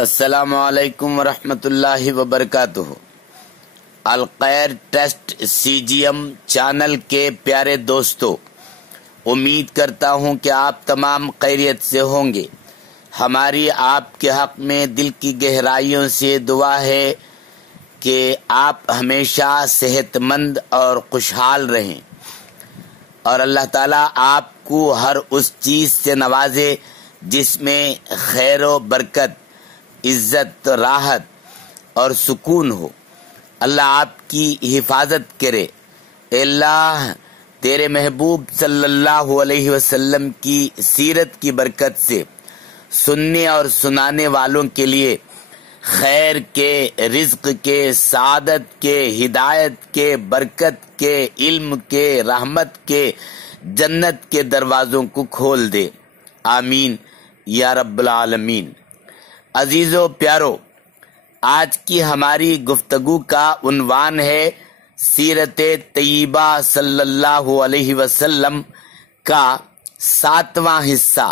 السلام علیکم ورحمۃ اللہ وبرکاتہ۔ الخیر ٹرسٹ CGM چینل کے پیارے دوستو، امید کرتا ہوں کہ آپ تمام خیریت سے ہوں گے۔ ہماری آپ کے حق میں دل کی گہرائیوں سے دعا ہے کہ آپ ہمیشہ صحت مند اور خوشحال رہیں، اور اللہ تعالیٰ آپ کو ہر اس چیز سے نوازے جس میں خیر و برکت، عزت، راحت اور سکون ہو۔ اللہ آپ کی حفاظت کرے۔ اے اللہ، تیرے محبوب صلی اللہ علیہ وسلم کی سیرت کی برکت سے سننے اور سنانے والوں کے لیے خیر کے، رزق کے، سعادت کے، ہدایت کے، برکت کے، علم کے، رحمت کے، جنت کے دروازوں کو کھول دے۔ آمین یا رب العالمین۔ عزیزو پیارو، آج کی ہماری گفتگو کا عنوان ہے سیرت طیبہ صلی اللہ علیہ وسلم کا 7واں حصہ،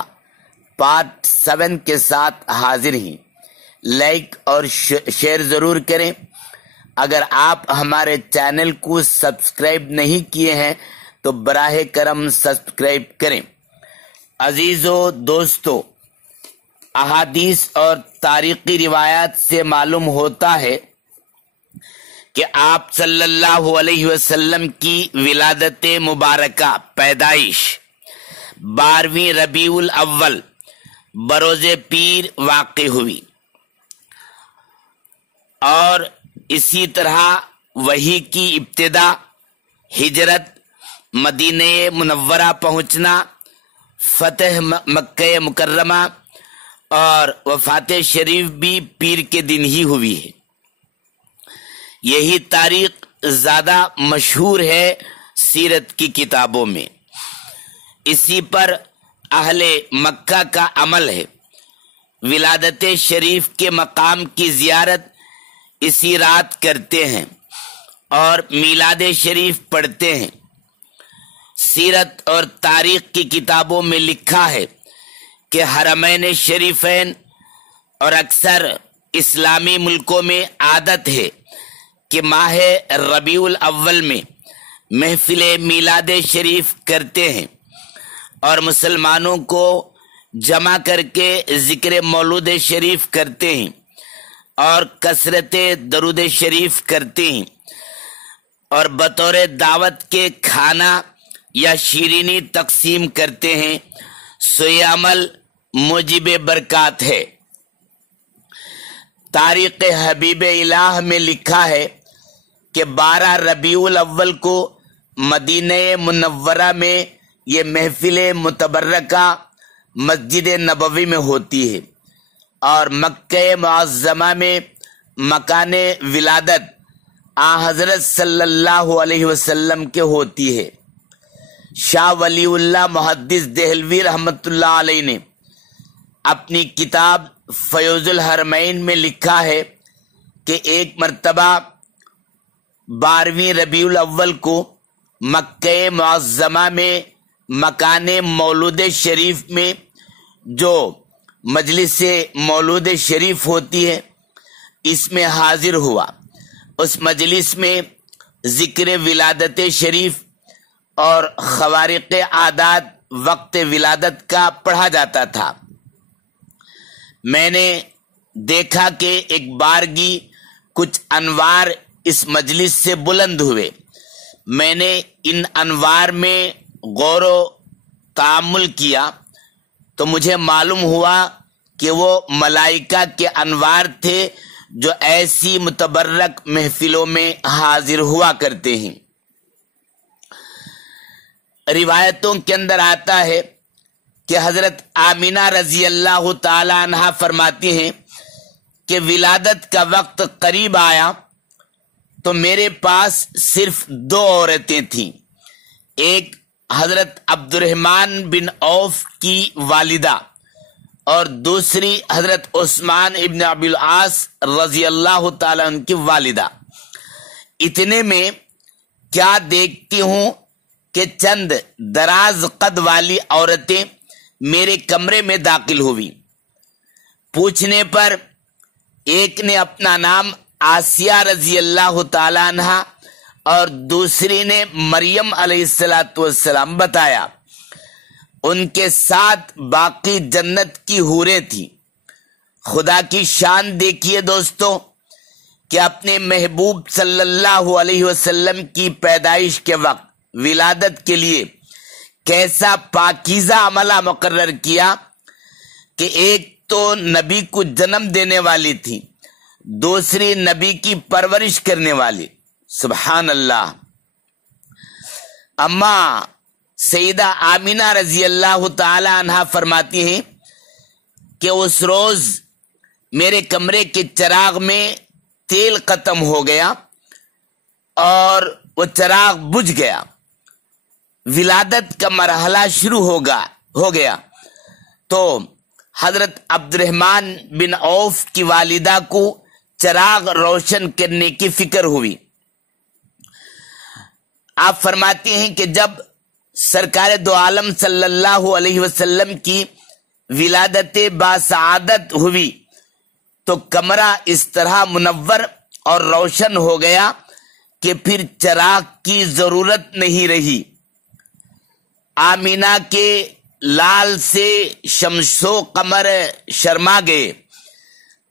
پارٹ 7 کے ساتھ حاضر ہیں۔ لائک اور شیئر ضرور کریں۔ اگر آپ ہمارے چینل کو سبسکرائب نہیں کیے ہیں تو براہ کرم سبسکرائب کریں۔ عزیزو دوستو، احادیث اور تاریخی روایات سے معلوم ہوتا ہے کہ آپ صلی اللہ علیہ وسلم کی ولادت مبارکہ، پیدائش 12ویں ربیع الاول بروز پیر واقع ہوئی، اور اسی طرح وحی کی ابتدا، ہجرت، مدینہ منورہ پہنچنا، فتح مکہ مکرمہ اور وفات شریف بھی پیر کے دن ہی ہوئی ہے۔ یہی تاریخ زیادہ مشہور ہے سیرت کی کتابوں میں۔ اسی پر اہل مکہ کا عمل ہے۔ ولادت شریف کے مقام کی زیارت اسی رات کرتے ہیں اور میلاد شریف پڑھتے ہیں۔ سیرت اور تاریخ کی کتابوں میں لکھا ہے کہ حرمین شریفین اور اکثر اسلامی ملکوں میں عادت ہے کہ ماہ ربیع الاول میں محفل میلاد شریف کرتے ہیں اور مسلمانوں کو جمع کر کے ذکر مولود شریف کرتے ہیں اور کثرت درود شریف کرتے ہیں، اور بطور دعوت کے کھانا یا شیرینی تقسیم کرتے ہیں۔ سو یہ عمل موجب برکات ہے۔ تاریخ حبیب الہ میں لکھا ہے کہ 12 ربیع الاول کو مدینہ منورہ میں یہ محفل متبرکہ مسجد نبوی میں ہوتی ہے، اور مکہ معظمہ میں مکان ولادت حضرت صلی اللہ علیہ وسلم کے ہوتی ہے۔ شاہ ولی اللہ محدث دہلوی رحمۃ اللہ علیہ نے اپنی کتاب فیوز الحرمین میں لکھا ہے کہ ایک مرتبہ 12ویں ربیع الاول کو مکہ معظمہ میں مکان مولود شریف میں جو مجلس مولود شریف ہوتی ہے، اس میں حاضر ہوا۔ اس مجلس میں ذکر ولادت شریف اور خوارق عادات وقت ولادت کا پڑھا جاتا تھا۔ میں نے دیکھا کہ ایک بارگی کچھ انوار اس مجلس سے بلند ہوئے۔ میں نے ان انوار میں غور و تأمل کیا تو مجھے معلوم ہوا کہ وہ ملائکہ کے انوار تھے جو ایسی متبرک محفلوں میں حاضر ہوا کرتے ہیں۔ روایتوں کے اندر آتا ہے کہ حضرت آمینہ رضی اللہ تعالی عنہا فرماتی ہیں کہ ولادت کا وقت قریب آیا تو میرے پاس صرف 2 عورتیں تھیں۔ ایک حضرت عبد الرحمن بن عوف کی والدہ اور دوسری حضرت عثمان ابن ابی العاص رضی اللہ تعالیٰ عنہ کی والدہ۔ اتنے میں کیا دیکھتی ہوں کہ چند دراز قد والی عورتیں میرے کمرے میں داخل ہوئی۔ پوچھنے پر ایک نے اپنا نام آسیہ رضی اللہ تعالی عنہ اور دوسری نے مریم علیہ السلام بتایا۔ ان کے ساتھ باقی جنت کی حوریں تھیں۔ خدا کی شان دیکھیے دوستو کہ اپنے محبوب صلی اللہ علیہ وسلم کی پیدائش کے وقت ولادت کے لیے کیسا پاکیزہ عملہ مقرر کیا کہ ایک تو نبی کو جنم دینے والی تھی، دوسری نبی کی پرورش کرنے والی۔ سبحان اللہ۔ اما سیدہ آمینہ رضی اللہ تعالی عنہ فرماتی ہیں کہ اس روز میرے کمرے کے چراغ میں تیل ختم ہو گیا اور وہ چراغ بجھ گیا۔ ولادت کا مرحلہ شروع ہو گیا تو حضرت عبد الرحمن بن عوف کی والدہ کو چراغ روشن کرنے کی فکر ہوئی۔ آپ فرماتے ہیں کہ جب سرکار دو عالم صلی اللہ علیہ وسلم کی ولادت باسعادت ہوئی تو کمرہ اس طرح منور اور روشن ہو گیا کہ پھر چراغ کی ضرورت نہیں رہی۔ آمینہ کے لال سے شمس و قمر شرما گئے،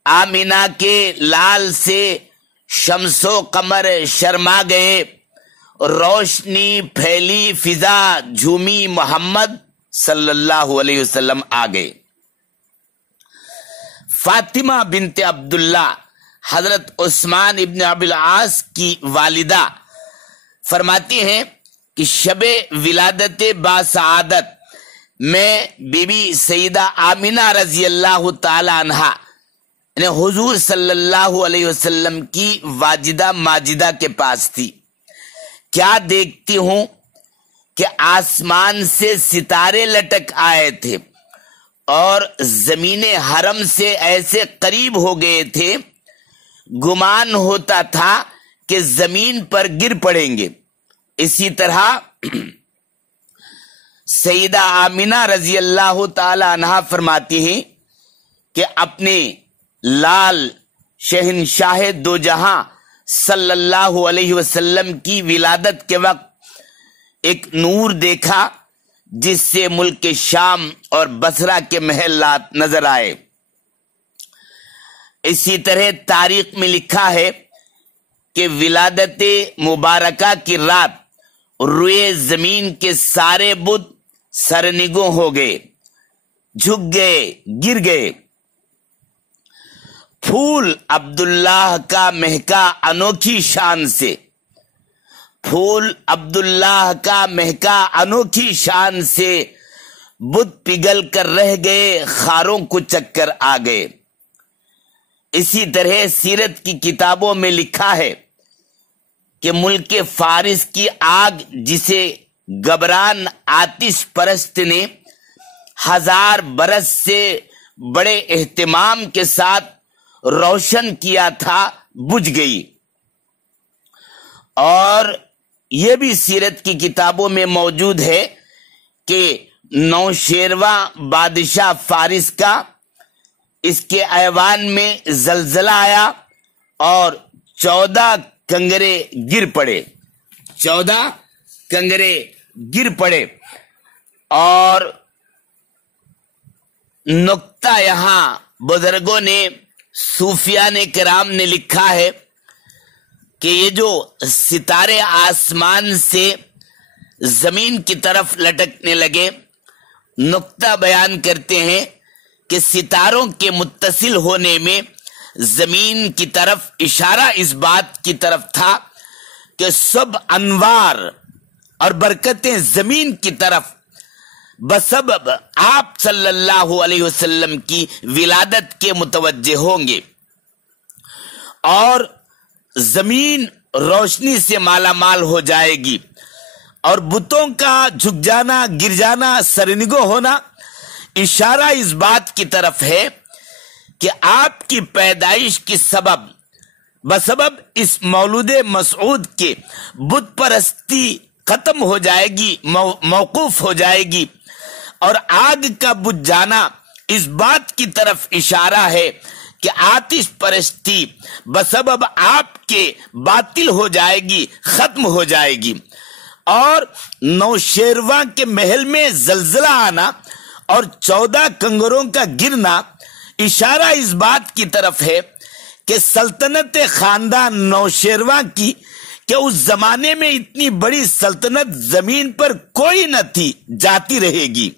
آمینہ کے لال سے شمس و قمر شرما گئے، روشنی پھیلی فضا جھومی، محمد صلی اللہ علیہ وسلم آ گئے۔ فاطمہ بنت عبداللہ حضرت عثمان ابن ابی العاص کی والدہ فرماتی ہیں کہ شب ولادت باسعادت میں بی بی سیدہ آمینہ رضی اللہ تعالی عنہ یعنی حضور صلی اللہ علیہ وسلم کی واجدہ ماجدہ کے پاس تھی۔ کیا دیکھتی ہوں کہ آسمان سے ستارے لٹک آئے تھے اور زمین حرم سے ایسے قریب ہو گئے تھے، گمان ہوتا تھا کہ زمین پر گر پڑیں گے۔ اسی طرح سیدہ آمینہ رضی اللہ تعالی عنہا فرماتی ہیں کہ اپنے لال شہنشاہ دو جہاں صلی اللہ علیہ وسلم کی ولادت کے وقت ایک نور دیکھا جس سے ملک شام اور بصرہ کے محلات نظر آئے۔ اسی طرح تاریخ میں لکھا ہے کہ ولادت مبارکہ کی رات روئے زمین کے سارے بت سرنگوں ہو گئے، جھک گئے، گر گئے۔ پھول عبداللہ کا مہکا انوکھی شان سے، پھول عبداللہ کا مہکا انوکھی شان سے، بت پگھل کر رہ گئے، خاروں کو چکر آ گئے۔ اسی طرح سیرت کی کتابوں میں لکھا ہے کہ ملک فارس کی آگ جسے گبران آتش پرست نے 1000 برس سے بڑے اہتمام کے ساتھ روشن کیا تھا، بجھ گئی۔ اور یہ بھی سیرت کی کتابوں میں موجود ہے کہ نوشیرواں بادشاہ فارس کا اس کے ایوان میں زلزلہ آیا اور 14 کنگرے گر پڑے، 14 کنگرے گر پڑے۔ اور نقطہ یہاں بزرگوں نے، صوفیان کرام نے لکھا ہے کہ یہ جو ستارے آسمان سے زمین کی طرف لٹکنے لگے، نقطہ بیان کرتے ہیں کہ ستاروں کے متصل ہونے میں زمین کی طرف اشارہ اس بات کی طرف تھا کہ سب انوار اور برکتیں زمین کی طرف بسبب آپ صلی اللہ علیہ وسلم کی ولادت کے متوجہ ہوں گے، اور زمین روشنی سے مالا مال ہو جائے گی، اور بتوں کا جھک جانا، گر جانا، سرنگوں ہونا اشارہ اس بات کی طرف ہے کہ آپ کی پیدائش کی بسبب اس مولود مسعود کے بت پرستی ختم ہو جائے گی، موقوف ہو جائے گی، اور آگ کا بجھ جانا اس بات کی طرف اشارہ ہے کہ آتش پرستی بسبب آپ کے باطل ہو جائے گی، ختم ہو جائے گی، اور نوشیروان کے محل میں زلزلہ آنا اور 14 کنگروں کا گرنا اشارہ اس بات کی طرف ہے کہ سلطنت خاندان نوشیروان کی کہ اس زمانے میں اتنی بڑی سلطنت زمین پر کوئی نہ تھی، جاتی رہے گی،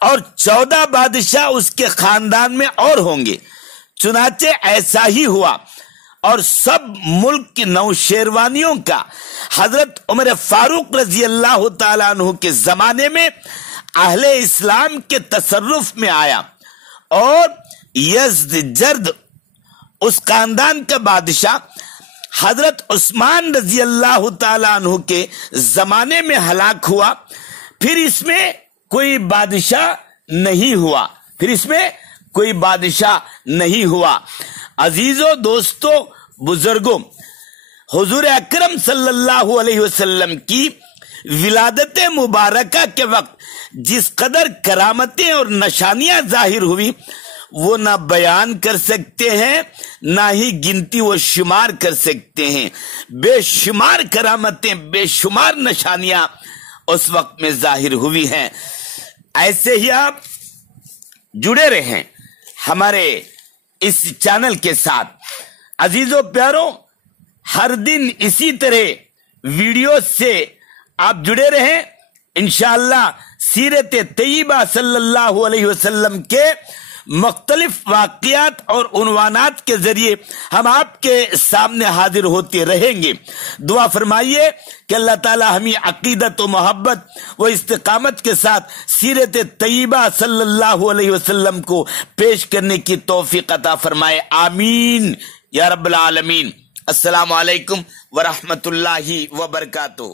اور 14 بادشاہ اس کے خاندان میں اور ہوں گے۔ چنانچہ ایسا ہی ہوا، اور سب ملک کے نوشیروانیوں کا حضرت عمر فاروق رضی اللہ تعالیٰ عنہ کے زمانے میں اہل اسلام کے تصرف میں آیا، اور یزدجرد اس خاندان کا بادشاہ حضرت عثمان رضی اللہ تعالیٰ عنہ کے زمانے میں ہلاک ہوا۔ پھر اس میں کوئی بادشاہ نہیں ہوا، عزیزو، دوستو، بزرگوں، حضور اکرم صلی اللہ علیہ وسلم کی ولادت مبارکہ کے وقت جس قدر کرامتیں اور نشانیاں ظاہر ہوئی وہ نہ بیان کر سکتے ہیں، نہ ہی گنتی و شمار کر سکتے ہیں۔ بے شمار کرامتیں، بے شمار نشانیاں اس وقت میں ظاہر ہوئی ہیں۔ ایسے ہی آپ جڑے رہیں ہمارے اس چینل کے ساتھ۔ عزیزو پیارو، ہر دن اسی طرح ویڈیو سے آپ جڑے رہیں، انشاءاللہ سیرت طیبہ صلی اللہ علیہ وسلم کے مختلف واقعات اور عنوانات کے ذریعے ہم آپ کے سامنے حاضر ہوتے رہیں گے۔ دعا فرمائیے کہ اللہ تعالی ہمیں عقیدت و محبت و استقامت کے ساتھ سیرت طیبہ صلی اللہ علیہ وسلم کو پیش کرنے کی توفیق عطا فرمائے، آمین یا رب العالمین۔ السلام علیکم ورحمۃ اللہ وبرکاتہ۔